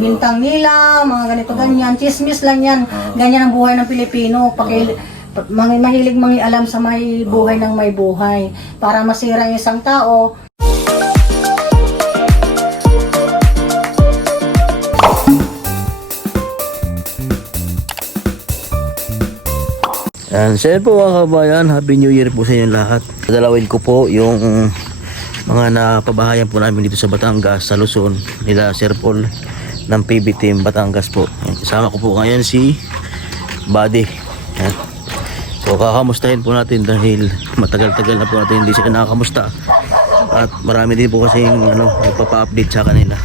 Bintang nila, mga ganito ganyan, chismis lang yan. Ganyan ang buhay ng Pilipino. Mahilig mangialam sa may buhay ng may buhay. Para masira yung isang tao. And so yun po mga kabayan, Happy New Year po sa inyo lahat. Dalawin ko po yung mga napabahayan po namin dito sa Batangas, sa Luzon, nila Sir Paul ng PB Team Batangas po. Kasama ko po ngayon si Buddy. Yan. So kakamustahin po natin dahil matagal-tagal na po natin hindi sila nakakamusta. At marami din po kasi nagpapa-update sa kanila.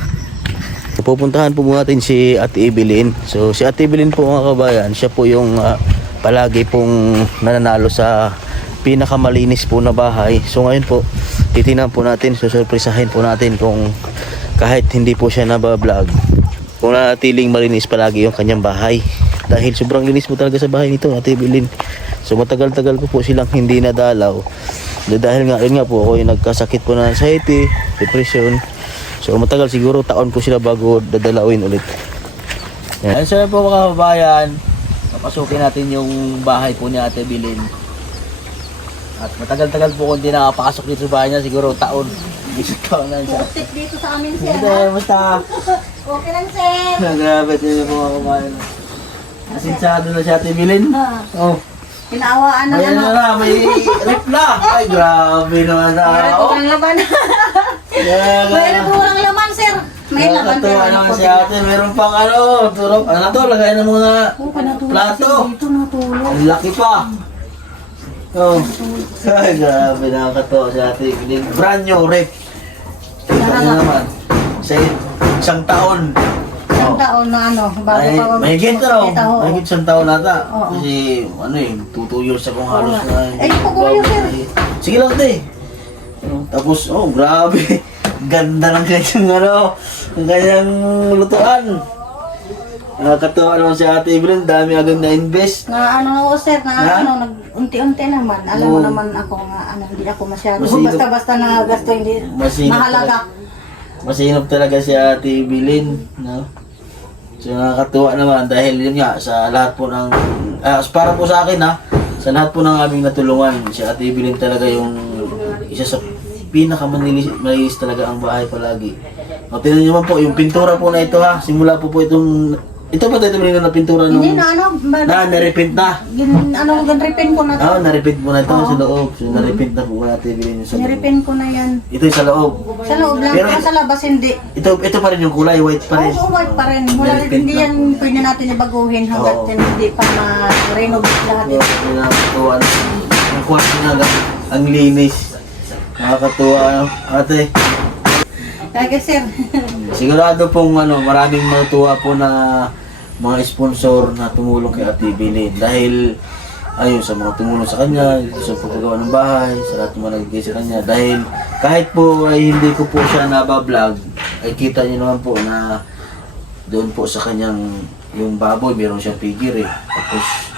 So, pupuntahan po natin si Ate Evelyn. So si Ate Evelyn po mga kabayan, siya po yung palagi pong nananalo sa pinakamalinis po na bahay. So ngayon po, titingnan po natin, susurprisahin po natin kung kahit hindi po siya nabablog, kung natiling malinis palagi yung kanyang bahay. Dahil sobrang linis po talaga sa bahay nito, Ate Evelyn. So matagal-tagal ko po silang hindi nadalaw. Dahil nga, yun nga po, ako yung nagkasakit po ng anxiety, depression. So matagal, siguro taon po sila bago dadalawin ulit. Yan. So po mga kababayan, papasukin natin yung bahay po ni Ate Evelyn. At matagal-tagal po kung hindi nakapasok dito sa bahay niya, siguro taon. Isang taon na siya. Putik dito sa amin, sir. Hindi, basta. Okay lang, sir. Grabe, ito yung mga kumain. Asinsado na si Ate Evelyn. Oh. Pinaawaan na Ayan na, may rip na. Ay, grabe naman na. Mayroon po kang laban. Mayroon po kang laman, sir. May laban Nakakatuwa naman si Ate. Meron pang turok. Ano to, lagay ng mga plato. Dito natulog. Ang laki pa. Oh. Ay, grabe, nakakatuwa si Ate Evelyn. Brand new rip. Ano naman? Sa isang taon. Isang taon na bago Ay, pa mahigit na Taho. mahigit isang taon nata. Oo. Kasi 2 years akong halos Oo. na. Ay, po ko yun, sir. Sige lang, te. Tapos, grabe. Ganda ng kanyang ng kanyang lutuan. Nakakatawa naman si Ate Evelyn, dami agad na-invest. Na ako, sir, Ha? nag-unti-unti naman. Alam mo naman ako hindi ako masyado. Masinop. Basta-basta na gasto, hindi Masinop mahalaga. Masinop talaga si Ate Evelyn, no? So nakakatuwa naman dahil yun nga sa lahat po ng para po sa akin sa lahat po ng aming natulungan, si Ate Evelyn talaga yung isa sa pinakamalinis talaga ang bahay palagi. O tingnan niyo man po yung pintura po na ito simula po itong ito pa ito na pintura nung Hindi na na-repaint na. Gan-repaint ko na to. Na-repaint mo na ito sa loob. So na-repaint na po Ate Evelyn sa loob. Ni-repaint ko na yan. Ito yung sa loob. Sa loob lang, Pero sa labas hindi. Ito pa rin yung kulay, white pa rin. Oo, white pa rin. Wala rin, Ni-repaint hindi na. yan pwede natin ibaguhin hanggat Oo. hindi pa ma-renovate lahat. Nakakatuwa na. Ang kwarto na lang. Ang linis. Nakakatuwa ate. Kaya sir. Sigurado pong maraming matutuwa po na mga sponsor na tumulong kay Ate Evelyn. Dahil ayun sa mga tumulong sa kanya, sa paggawa ng bahay, sa lahat ng mga nagbigay sa kanya. Dahil kahit po ay hindi ko po siya nabablog, ay kita niyo naman po na doon po sa kanyang yung baboy, meron siyang figure Tapos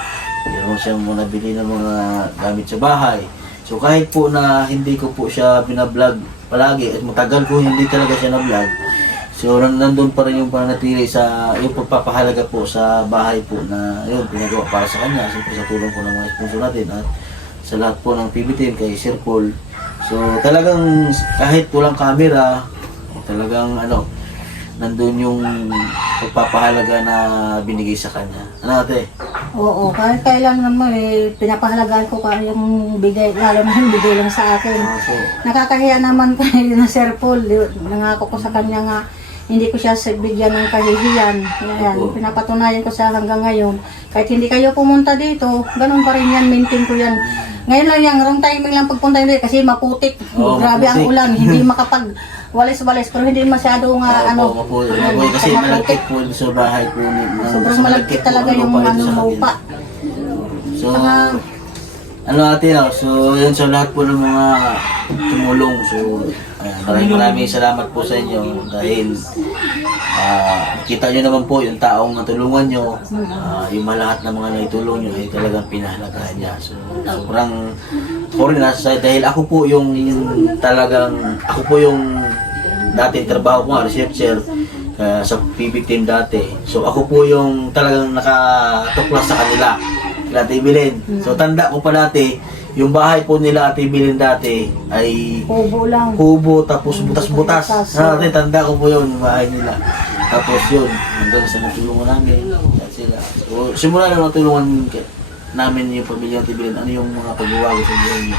meron siyang nabili ng mga gamit sa bahay. So kahit po na hindi ko po siya binablog palagi at matagal ko hindi talaga siya na-vlog, so nandun pa rin yung pananatili sa yung pagpapahalaga po sa bahay po na yun pinagawa para sa kanya, siyempre sa tulong po ng mga sponsor natin at sa lahat po ng PB Team kay Sir Paul. So talagang kahit walang camera, talagang nandun yung pagpapahalaga na binigay sa kanya. Ano ate? Oo, kahit kailan naman pinapahalagaan ko yung bigay, lalo na yung bigay lang sa akin. So, Nakakahiya naman kayo na Sir Paul. Nangako ko sa kanya nga, hindi ko siya bigyan ng kahihiyan. Yan, pinapatunayan ko sa hanggang ngayon. Kahit hindi kayo pumunta dito, ganun pa rin yan, maintain ko yan. Ngayon lang yan, wrong timing lang pagpunta nyo kasi maputik. Grabe ang maputik. ulan, hindi makapag walis-walis, pero hindi masyado nga maputik kasi malagkit po sa bahay po sobrang malagkit talaga yung lupa. So, ate so yun sa lahat po ng mga tumulong. So, maraming salamat po sa inyo dahil kita nyo naman po yung taong natulungan nyo, yung lahat ng mga naitulong nyo ay talagang pinahalagahan niya. So, sobrang rin nasa dahil ako po yung dating trabaho ko researcher. sa PB team dati. So ako po yung talagang nakatuklas sa kanila. Kila Ate Evelyn. So tanda ko pa dati, yung bahay po nila Ate Evelyn dati ay Kubo lang. kubo tapos butas-butas. Butas, Tanda ko po yun, yung bahay nila. Tapos yun, hanggang sa natulungan namin. Yan sila. So simula na natulungan namin yung pamilya Ate Evelyn. Ano yung mga pagbabago sa buhay niyo?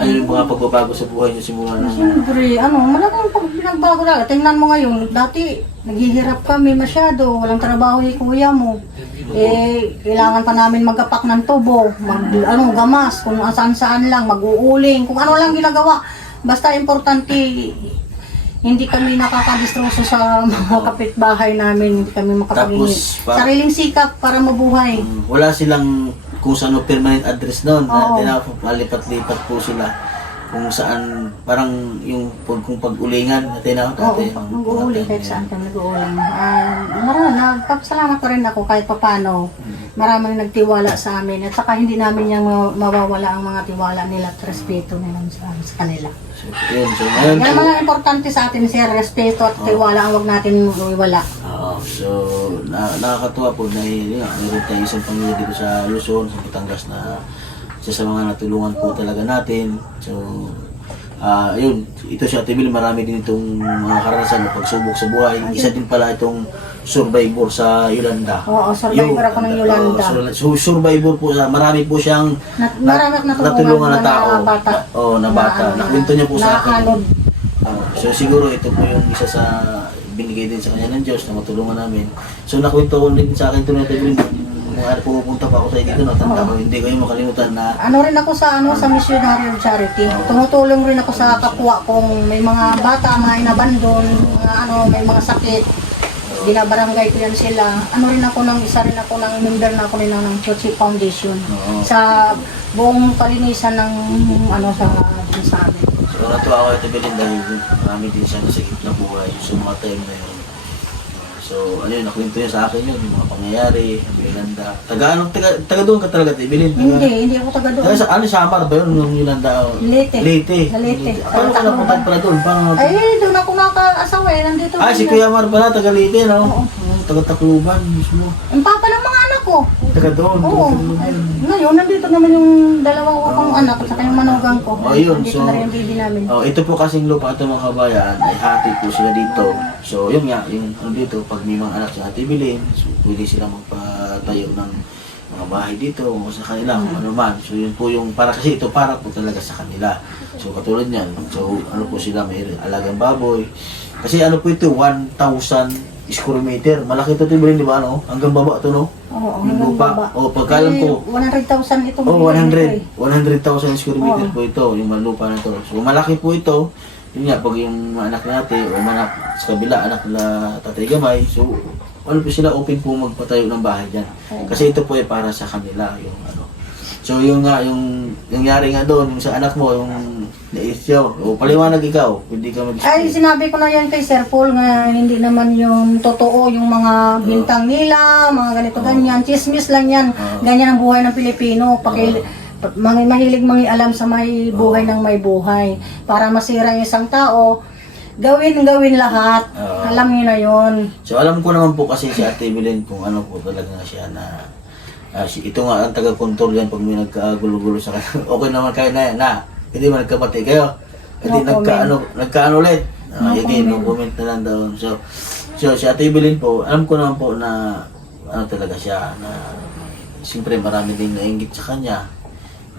Ano yung mga pagbabago sa buhay niyo simula na? Siyempre, malaking pinagbago na. Tingnan mo ngayon, dati naghihirap kami masyado, walang trabaho yung kuya mo. Kailangan pa namin magapak ng tubo, gamas, kung saan-saan lang, mag-uuling, kung ano lang ginagawa. Basta importante, hindi kami nakakadistroso sa mga kapitbahay namin, hindi kami makapaging Tapos, sariling sikap para mabuhay. Wala silang kung saan permanent address noon. Oo. Tinapalipat-lipat po sila kung saan parang yung kung pag-ulingan natin Oo, dati. nag-uuling kahit saan kami nag-uuling. Nagpapasalamat pa rin ako kahit papano. Maraming nagtiwala sa amin at saka hindi namin yung mawawala ang mga tiwala nila at respeto nila sa kanila. So, yun. So, ngayon Yan po, mga importante sa atin, sir, respeto at tiwala ang wag natin iwala. so nakakatuwa po dahil yun, meron tayong isang pamilya dito sa Luzon, sa Batangas na isa sa mga natulungan po talaga natin. So, yun, ito si Ate Evelyn, marami din itong mga karanasan na pagsubok sa buhay. Isa din pala itong survivor sa Yolanda. Oo, survivor ako ng Yolanda. So, survivor po, marami po siyang Marami akong natulungan na tao. na bata. Na bata. Nakwento niya po sa akin. Nakakalod. So siguro ito po yung isa sa binigay din sa kanya ng Diyos na matulungan namin. So nakwento ko din sa akin ito na Ate Evelyn, kung pupunta pa ako sa dito, natanda ko, hindi ko yung makalimutan na Rin ako sa sa Missionary of Charity. Tumutulong rin ako sa kapwa kong may mga bata, mga inabandon, may mga sakit. Binabarangay ko yan sila. Isa rin ako ng member na ako rin ng Chochi Foundation. Oo. Sa buong palinisan ng sa amin. So natuwa ako Ate Evelyn dahil marami din siya nasagip na buhay sa mga time na yun. So ano yun, nakwento niya sa akin yun, yung mga pangyayari, ang Yolanda. Taga doon ka talaga Ate Evelyn? Hindi ako taga doon. Samar ba yun yung Yolanda? Leyte. Leyte. Sa Leyte. Paano ka napunta pala doon? Paano? Doon ako nakaasawa nandito. Si Kuya Mar pala, taga Leyte, no? Oo. Taga Tacloban mismo. Ang papa ng mga anak ko. Taga doon. Oo. Ngayon, nandito naman yung dalawang kong anak at saka yung manugang ko. Ayun, Nandito na rin yung baby namin. Ito po kasing lupa ito mga kabayan, ay hati po sila dito. So yun nga, yung dito, pag may mga anak si Ate Evelyn, so pwede sila magpatayo ng mga bahay dito o sa kanila, kung ano man. So yun po yung, kasi ito para po talaga sa kanila. So katulad niyan, so ano po sila, may alagang baboy. Kasi ano po ito, 1,000 square meter. Malaki ito Ate Evelyn, di ba? No? Hanggang baba ito, no? Oo, Yung hanggang lupa. baba. Pagkalam ko, 100,000 itong 100,000 square meter po ito, yung malupa na ito. So malaki po ito. Yun nga, pag yung mga anak natin o manak sa kabila, anak na Tatay Gamay, so ano po sila, open po magpatayo ng bahay dyan. Kasi ito po ay para sa kanila, yung ano. So yung nga, yung nangyari nga doon, yung sa anak mo, yung naisyo, o paliwanag ikaw, hindi ka Ay, sinabi ko na yan kay Sir Paul nga hindi naman yung totoo, yung mga bintang nila, mga ganito ganyan, chismis lang yan. Ganyan ang buhay ng Pilipino. Mahilig mangialam sa may buhay ng may buhay. Para masira yung isang tao, gawin lahat. Alam niyo na yun. So alam ko naman po kasi si Ate Evelyn kung ano po talaga siya na ito nga ang taga-control yan pag may nagkagulo-gulo sa kanya. Okay naman kayo na hindi man nagkamati kayo. Hindi nagkaano ulit. No comment na lang daw. So si Ate Evelyn po, alam ko naman po na ano talaga siya na siyempre marami din nainggit sa kanya.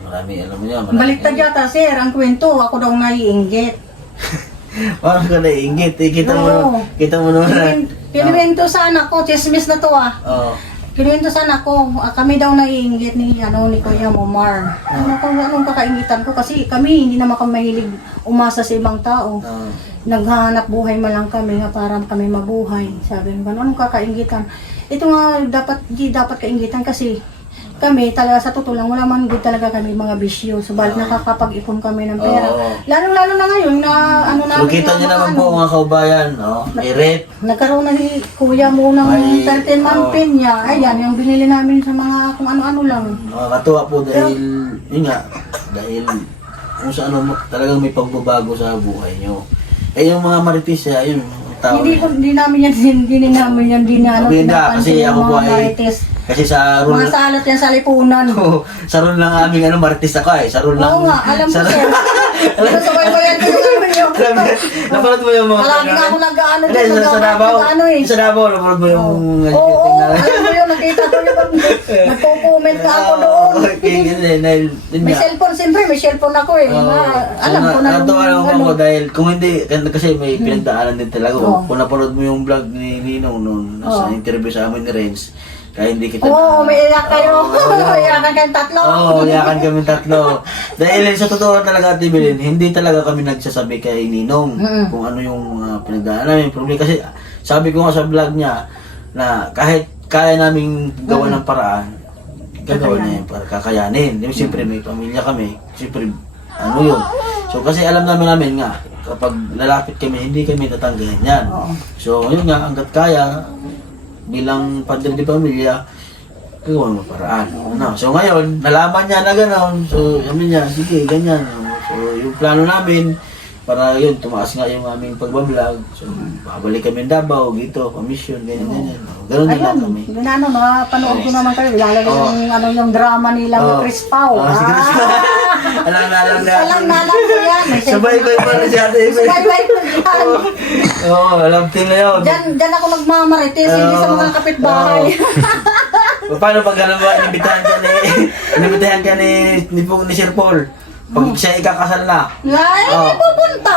Marami, alam mo niya. Baliktad yata, sir. Ang kwento, ako daw naiinggit. Parang ka naiinggit. Kita mo naman. Kinuwento sa anak ko, chismis na to Oo. Kinuwento sa anak ko, kami daw naiinggit ni Kuya Momar. Anong kakaingitan ko? Kasi kami, hindi naman kami mahilig umasa sa ibang tao. Naghahanap buhay man lang kami nga para kami mabuhay. Sabi ko, anong kakaingitan? Ito nga, di dapat kaingitan kasi kami talaga sa totoo lang, wala man good talaga kami mga bisyo. Subalit nakakapag-ipon kami ng pera. Lalo-lalo na ngayon na So kita niyo naman po mga kaubayan, i-rate. Nagkaroon na ni Kuya mo ng 13-month pin niya. Ayan, yung binili namin sa mga kung ano-ano lang. Nakakatuwa po dahil, yun nga, dahil kung sa ano talagang may pagbabago sa buhay niyo. Yung mga maritis, yun, tao. Hindi namin yan, Kasi ako po ay, kasi sa rule, mga salot yan sa lipunan. sa rule ng aming marites ako sa rule ng... Oo nga, alam ko sir. Sabay-bayan ko yung Napanood mo yung mga... Palagi nga ako nag-ano Hindi, din, sa Davao. nag-ano eh. Sa Davao, napanood mo yung... Oo, alam mo yun, nakita ko yung nagpo-comment ka ako doon. May cellphone, siyempre may cellphone ako eh. Alam ko na Natuwa ako dahil kung hindi, kasi may pinagdaanan din talaga. Kung napanood mo yung vlog ni Ninong noon, sa interview sa amin ni Renz, kaya hindi kita... Oo, may iyak kayo. Iyakan kayong tatlo. Oo, iyakan kami tatlo. Dahil sa totoo talaga, Ate Belen, hindi talaga kami nagsasabi kay Ninong kung ano yung pinagdaanan namin. Problema kasi sabi ko nga sa vlog niya na kahit kaya naming gawa ng paraan, gagawa na yun para kakayanin. Siyempre may pamilya kami, siyempre ano yun. So kasi alam namin nga, kapag lalapit kami, hindi kami tatanggihan yan. So yun nga, hanggat kaya, bilang padre di pamilya, gawin mo paraan. No? So ngayon, nalaman niya na gano'n. So sabi niya, sige, ganyan. So yung plano namin, para yun, tumaas nga yung aming pagbablog. So babalik kami Davao, dito, pamisyon, ganyan. Gano'n din lang kami. Ginano, napanood ko naman kayo. Ilalagay yung drama nila, Chris Pao. Si Chris Pao. Alam ko yan. Sabay-bay pa na siya. Sabay-bay ko yan. Oo, alam din na yun. Diyan ako nagmamarites, hindi sa mga kapitbahay. Paano pag alam mo, inimbitahan ka ni Sir Paul? Pag siya ikakasal na. Ay, hindi pupunta.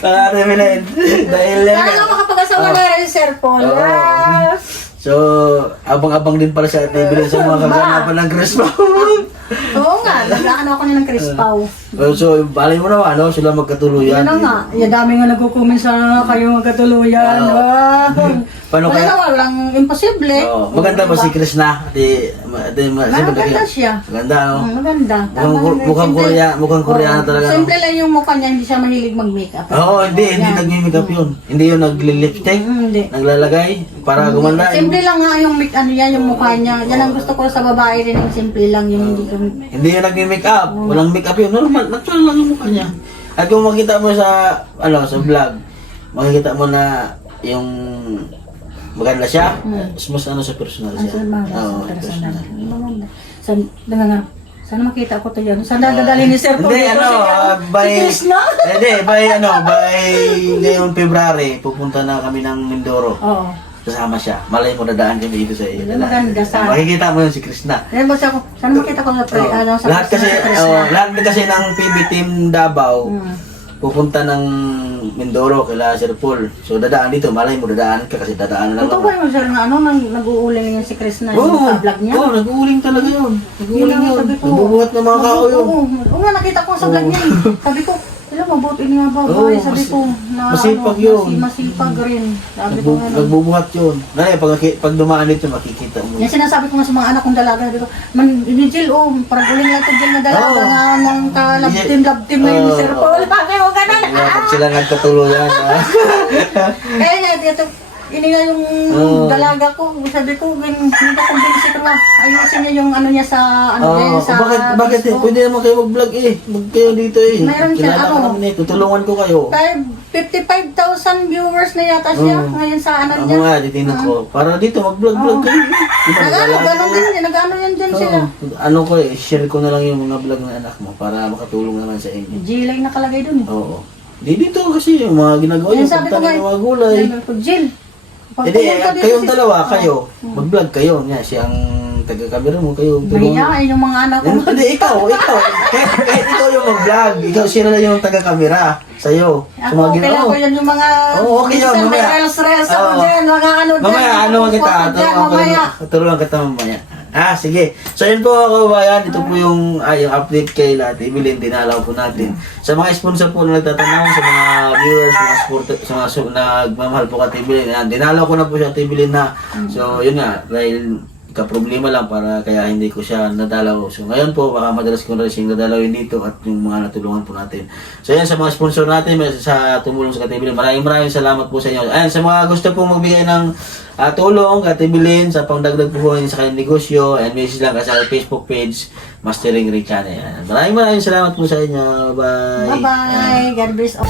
Pangaraminan. Dahil Sana makapag-asawa na rin si Sir Paul. So, abang-abang din pala sa TV sa mga kaganapan ng Chris Pao. Oo nga, nag-ano ako niya ng Chris Pao. So, balay mo naman, sila magkatuluyan. Yan nga, yung dami nga nagkukumin sa kayo magkatuluyan. Paano kaya? Walang imposible. Maganda ba si Chris na? Maganda siya. Maganda, no? Maganda. Mukhang Koreana talaga. Simple lang yung mukha niya, hindi siya mahilig mag-makeup. Oo, hindi nag-makeup yun. Hindi yun nag-lipstick, Hindi. naglalagay para gumanda. Simple lang nga yung yung mukha niya. Yan ang gusto ko sa babae rin, yung simple lang yung Hindi yun nag-makeup. Walang makeup yun. Normal, natural lang yung mukha niya. At kung makita mo sa vlog, makikita mo na yung maganda siya. Mas sa personal siya. personal. Sana makita ko to yan. Saan dadalhin ni Sir Paul? Hindi, by ngayong February, pupunta na kami ng Mindoro. Oo. Kasama siya. Malay mo, dadaan kami dito sa iyo. Maganda sana. Makikita mo yun si Krishna. Sana makita ko sa Lahat kasi ng PB Team Davao, pupunta ng Mindoro kila Sir Paul. So dadaan dito, malay mo dadaan ka kasi dadaan lang. Totoo ba yung sir na nag-uuling niya si Chris na yung sa vlog niya? Oo, nag-uuling talaga yun. Nag-uuling yun. Sabi ko, Nabubuhat ng mga kao yun. Oo nga, nakita ko sa vlog niya eh. Sabi ko, mabuti nga ba? Sabi ko, masipag yun. Masipag rin. Sabi ko nga. Nagbubuhat yun. Pag dumaan dito, makikita mo. Yan sinasabi ko nga sa mga anak kong dalaga. Sabi ko, Jill, parang uling lang ito Jill na dalaga nga ng love team na yung Sir Paul. Bakit mo ganun? Pag sila nagkatuluyan. Kaya nga, dito, ini nga yung dalaga ko. Sabi ko, nagkakumbinsi ko nga. Ayusin niya yung ano niya sa sa... Bakit pwede naman kayo mag-vlog Mag kayo dito Mayroon siya, tutulungan ko kayo. Kaya 55,000 viewers na yata siya ngayon sa ano niya. Nga, titignan ko. Para dito, mag-vlog kayo. Nag-ano yan dyan sila. Ano ko share ko na lang yung mga vlog ng anak mo para makatulong naman sa inyo. Jill ay nakalagay dun. Oo. Dito kasi yung mga ginagawa yung pagtanim ng mga gulay. Jill, hindi, kayong dalawa, mag-vlog kayo. Nga, siyang taga-camera mo, kayo. Mahiya, yung mga anak ko. Hindi, ikaw. Kahit ikaw yung mag-vlog, ikaw sila lang yung taga-camera sa'yo. Ako, kailan ko yan yung mga... okay yun, mamaya. Reels ako dyan, mga ano dyan. Mamaya, turuan kita mamaya. Sige. So yun po kababayan, ito po yung update kay Ate Evelyn, dinalaw po natin. Sa mga sponsor po na nagtatanong, sa mga viewers, mga supporter, sa mga nagmamahal po kay Ate Evelyn, dinalaw ko na po si Ate Evelyn na. So yun nga, dahil ka-problema lang para kaya hindi ko siya nadalaw. So ngayon po, baka madalas ko na rin siyang nadalawin dito at yung mga natulungan po natin. So yan, sa mga sponsor natin, sa tumulong sa Ate Evelyn, maraming salamat po sa inyo. Ayan, sa mga gusto po magbigay ng tulong kay Ate Evelyn sa pangdagdag po sa kanyang negosyo, and message lang sa Facebook page, Mastering Ray Channel. Maraming salamat po sa inyo. Bye-bye. Bye-bye. God bless all.